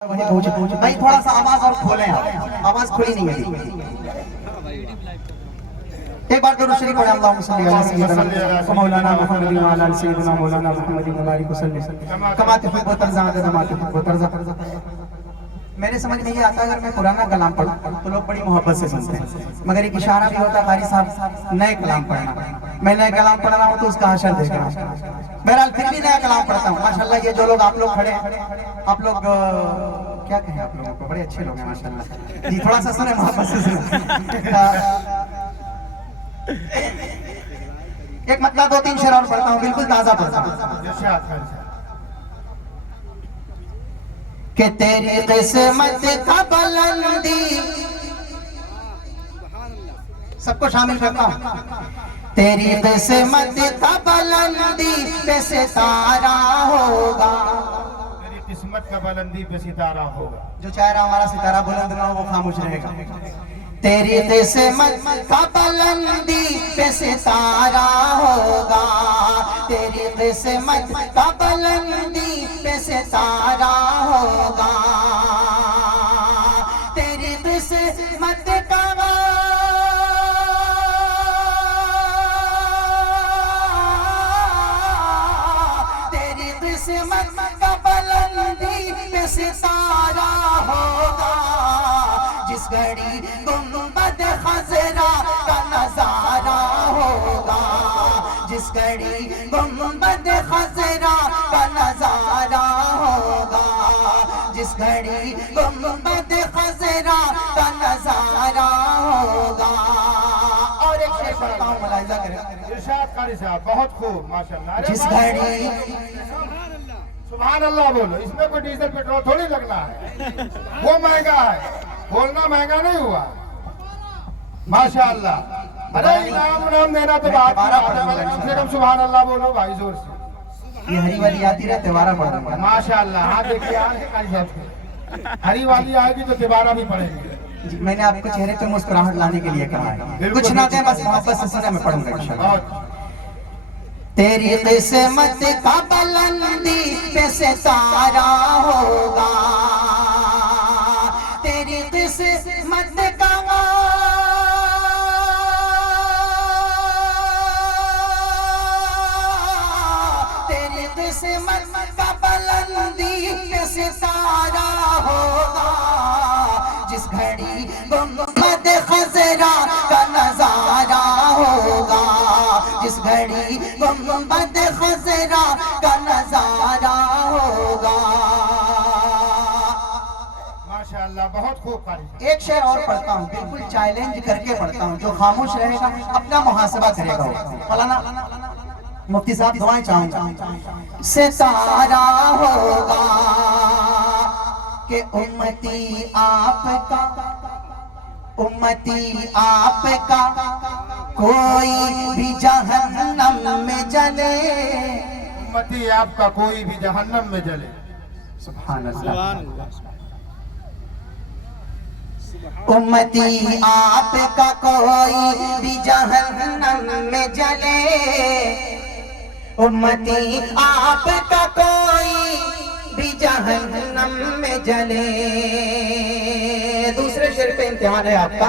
भाई थोड़ा सा आवाज और खोलें आप, आवाज खुली नहीं है। एक बार करो शरीफ पढ़े अल्लाहुम्मा सल्ली अला सय्यिदना मौलाना मुहम्मद व अला सय्यिदना मौलाना मुहम्मद व बारिक वसल्लम कमा तुहिब्बु तर्ज़ा कमा तुहिब्बु तर्ज़ा। मेरे समझ में ये आता है अगर मैं पुराना कलाम पढ़ूं तो लोग बड़ी मोहब्बत से सुनते हैं, मगर एक इशारा भी होता है कारी साहब नए कलाम पढ़ना। मैं नए कलाम पढ़ रहा हूँ तो उसका असर देख रहा हूँ। बहरहाल फिर भी नया कलाम पढ़ता हूँ। माशाल्लाह ये जो लोग आप लोग खड़े हैं, आप लोग क्या कहें, आप लोगों को बड़े अच्छे लोग हैं माशाल्लाह जी। थोड़ा सा सुने, मोहब्बत से सुने। एक मतलब दो तीन शेर और पढ़ता हूँ, बिल्कुल ताजा पढ़ता हूँ। कि तेरी किस्मत का बुलंदी, सबको शामिल करता हूँ। तेरी किस्मत का बुलंदी पे सितारा होगा, तेरी किस्मत का बुलंदी पे सितारा होगा। जो चाह रहा हमारा सितारा बुलंद ना हो वो खामोश रहेगा। तेरी किस्मत का बुलंदी पे सितारा होगा, तेरी किस्मत का बुलंदी पे सितारा होगा। तेरी किस्मत का तेरी किस्मत का बुलंदी पे सितारा होगा। जिस घड़ी गुंबद खज़रा का नजारा होगा, जिस घड़ी गुंबद खज़रा का नजारा होगा, जिस घड़ी गुंबद खज़रा का नजारा होगा। और एक शेर पढ़ता हूँ, मुलाहिज़ा करें। इरशाद कारी साहब बहुत खूब माशाल्लाह। जिस घड़ी सुभान अल्लाह बोलो, इसमें कोई डीजल पेट्रोल थोड़ी लगना है, वो महंगा है, बोलना महंगा नहीं हुआ माशाअल्लाह। अरे इनाम नाम देना तो बात कम से कम सुभान अल्लाह बोलो भाई जोर से। ये हरी वाली आती रहे तिवारा पढ़ रहा हूँ माशाअल्लाह। हाँ देखिए यार है कारी साहब के, हरी वाली आएगी तो तिवारा भी पढ़ेंगे। मैंने आपके चेहरे पे मुस्कुराहट लाने के लिए कहा है, कुछ ना दें बस मोहब्बत से सुने, मैं पढ़ूंगा इंशाअल्लाह। तेरी किस्मत का बुलंदी पे सितारा होगा, तेरी किस्मत का तेरी किस्मत का बुलंदी पे सितारा होगा। जिस घड़ी गुंबद खज़रा का नजारा होगा, जिस घड़ी गुंबद खज़रा का नजारा होगा। माशाअल्लाह बहुत खूब कारी। एक शेर और पढ़ता हूँ, बिल्कुल चैलेंज करके पढ़ता हूँ, जो खामोश रहेगा अपना मुहासबा करेगा। मौलाना मुफ्ती साहब दुआएं चाहूंगा। सितारा होगा कि उम्मती आपका, उम्मती आपका कोई भी जहन्नम में जले, उम्मती आपका कोई भी जहन्नम में जले। सुभान अल्लाह। उम्मती आपका कोई भी जहन्नम में जले, उम्मती आपका कोई भी जहन्नम में जले। दूसरे शेर पे इम्तिहान है आपका।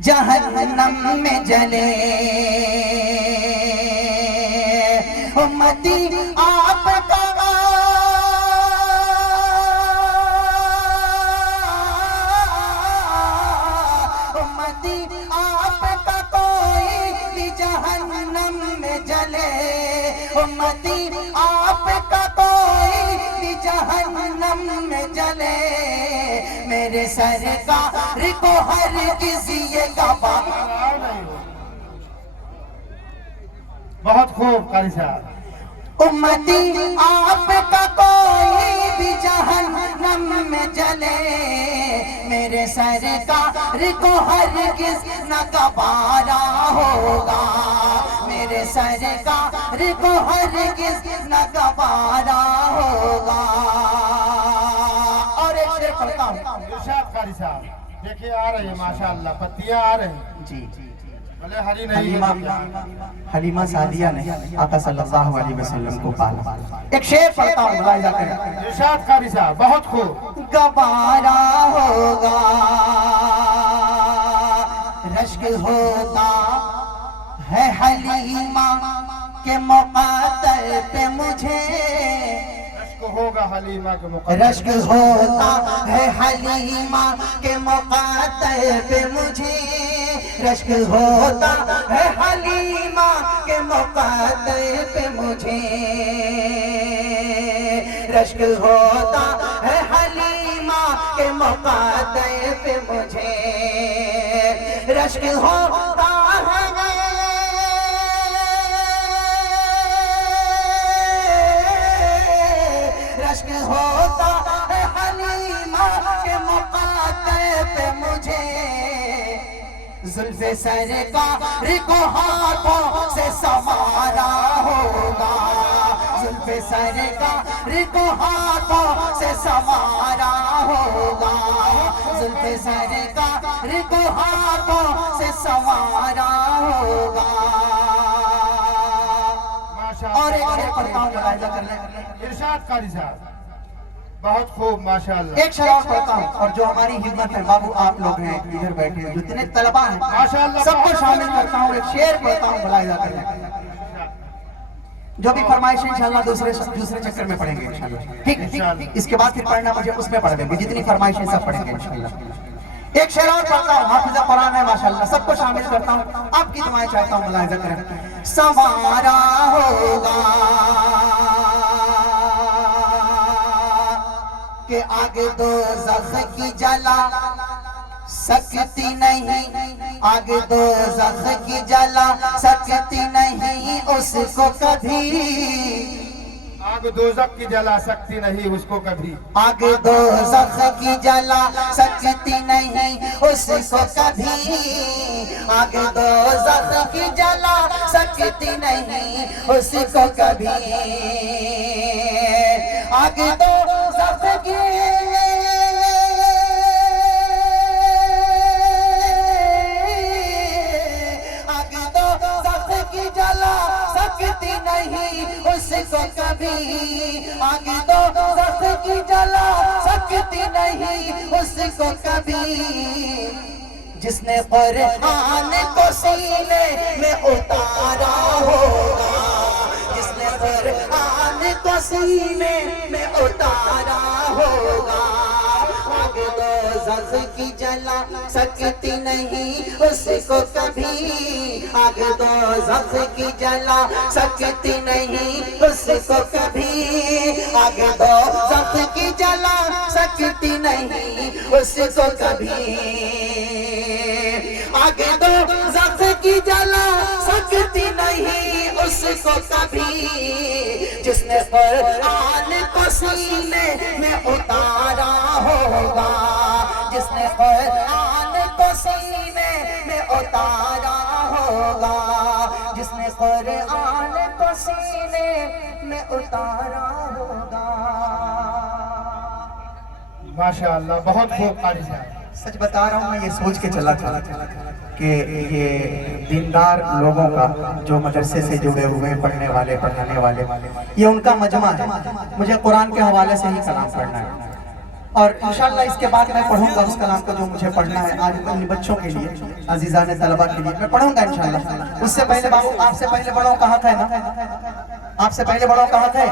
जहन्नम में जले उम्मती आपका, उम्मती आपका कोई भी जहन्नम में जले, उम्मती आपका कोई भी जहन्नम में जले। मेरे सरकार को हर किसी का बहुत खूब कारी साहब। उम्मती आपका कोई भी जहन्नम में जले, मेरे सरकार को हर किस न गवारा होगा, मेरे सरकार को हर किस न गवारा होगा। और एक शेर पढ़ता हूँ। इरशाद कारी साहब देखिए आ रही है माशाअल्लाह, पत्तियां आ रही जी जी। भले हरी नहीं है। हलीमा सादिया ने आका सल्लल्लाहु अलैहि वसल्लम को पाला। एक शेर पढ़ता हूँ, मुलाहिजा करें। इरशाद कारी साहब, बहुत खूब। गवारा होगा रश्क होता है हलीमा के मुक़द्दर पे मुझे, रश्क होगा हलीमा के मुक़द्दर, रश्क होता है हलीमा के मुक़द्दर पे मुझे, रश्क होता है हलीमा के मुक़द्दर पे मुझे, रश्क होता है हलीमा के मुक़द्दर पे मुझे, रश्क होता है रश्क होता है हलीमा के मुक़द्दर पे मुझे, जुल्फ़े सरकार को हाथों से संवारा होगा, जुल्फ़े सरकार को हाथों से संवारा होगा, जुल्फ़े सरकार को हाथों से संवारा होगा। माशाअल्लाह। और एक शेर पढ़ता हूँ, मुलाहिजा कर लें। इरशाद कारी साहब, बहुत खूब माशाअल्लाह। एक शेर और पढ़ता हूँ, और जो हमारी हिम्मत है बाबू, आप लोग हैं इधर बैठे हैं, जितने तलबा हैं माशाअल्लाह, सबको शामिल करता हूँ। एक शेर पढ़ता हूँ, मुलाहिजा कर लें। जो भी फरमाइश इंशाल्लाह दूसरे चक्कर में पढ़ेंगे इंशाल्लाह, ठीक। इसके बाद फिर पढ़ना मुझे उसमें पढ़ देंगे, जितनी फरमाइश है सब पढ़ेंगे इंशाल्लाह। एक शेर और पढ़ता हूँ, हाफिज़ कुरान है माशाल्लाह, सबको शामिल करता हूँ, आपकी दुआएं चाहता हूँ, मुलाहिजा करें। संवारा होगा कि आगे दोज़ख की जला सकती नहीं, आगे दोज़ख की जला सकती नहीं उसको कभी, आग दोज़ख की जला सकती नहीं उसको कभी, आगे दोज़ख की जला सकती नहीं उसको कभी, आगे दोज़ख की जला सकती नहीं उसको कभी, आगे दोज़ख की जला सकती नहीं उसको कभी, आगे दोज़ख की जला सकती नहीं उसको कभी, जिसने कुरान को सीने में उतारा होगा, जिसने कुरान को सीने में उतारा होगा, आगे दोज़ख की जला सकती नहीं उसको कभी, आगे दोज़ख की जला सकती नहीं उसको कभी, आगे दोज़ख की जला सकती नहीं उसको कभी, आगे दोज़ख की जला सकती नहीं उसको कभी, जिसने कुरान को सीने में उतारा होगा, जिसने कुरान को सीने में उतारा होगा, जिसने कुरान को सीने में उतारा होगा। माशाअल्लाह, बहुत खूब कारी साहब। सच बता रहा हूँ, मैं ये सोच के चला था कि ये दीनदार लोगों का जो मदरसे से जुड़े हुए हैं, पढ़ने वाले पढ़ाने वाले, ये उनका मजमा है, मुझे कुरान के हवाले से ही कलाम पढ़ना है, और इंशाल्लाह इसके बाद मैं पढ़ूंगा उस कलाम को जो मुझे पढ़ना है आज अपने बच्चों के लिए, अजीज़ान तलबा के लिए मैं पढ़ूंगा इंशाल्लाह। उससे पहले बाबू, आपसे पहले बड़ों का हक है ना, आपसे पहले बड़ों का हक है।